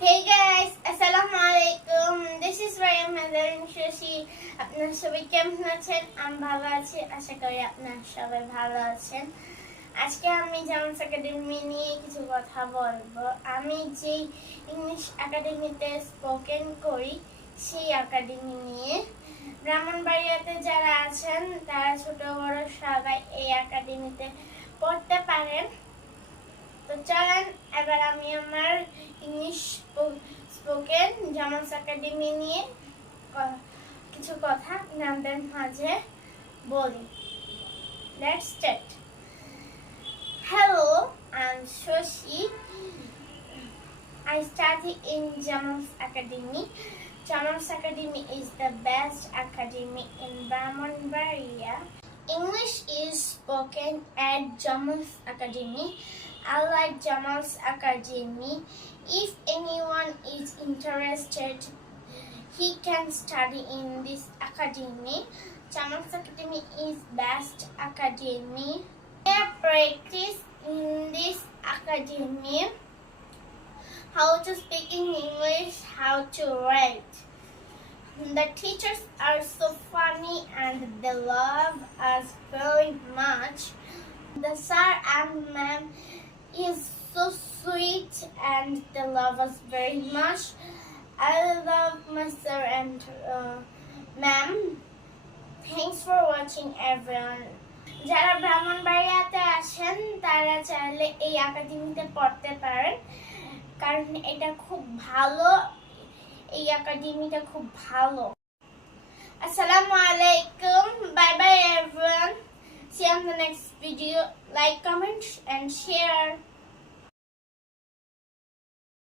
Hey guys, আসসালামু আলাইকুম this is রায়াম মাদারিন শশী আপনারা সবাই কেমন আছেন? আমি ভালো আছি। আশা করি আপনারা সবাই ভালো আছেন। আজকে আমি জামাস একাডেমি নিয়ে কিছু কথা বলব। আমি যেই ইংলিশ একাডেমিতে স্পোকেন করি সেই একাডেমি নিয়ে। ব্রাহ্মণবাড়িয়াতে যারা আছেন তারা ছোট বড় সবাই এই একাডেমিতে পড়তে পারেন। চলেন এবার আমি আমার ইংলিশ স্পোকেন জামান্স একাডেমি নিয়ে কিছু কথা নামদের মাঝে বলি। Let's hello I Shashi I study in Zaman's academy Zaman's academy is the best academy in Brahmanbaria English spoken at Jamal's Academy. I like Jamal's Academy. If anyone is interested, he can study in this academy. Jamal's Academy is best academy. I practice in this academy how to speak in English, how to write. The teachers are so funny and they love us very much. The sir and ma'am is so sweet and they love us very much. I love my sir and uh, ma'am. Thanks for watching everyone. যারা ব্রাহ্মণবাড়িয়াতে আসেন তারা চাইলে এই একাডেমিতে পড়তে পারেন কারণ এটা খুব ভালো এই একাডেমিটা খুব ভালো আসসালামু আলাইকুম bye bye everyone you on the next video like comment and share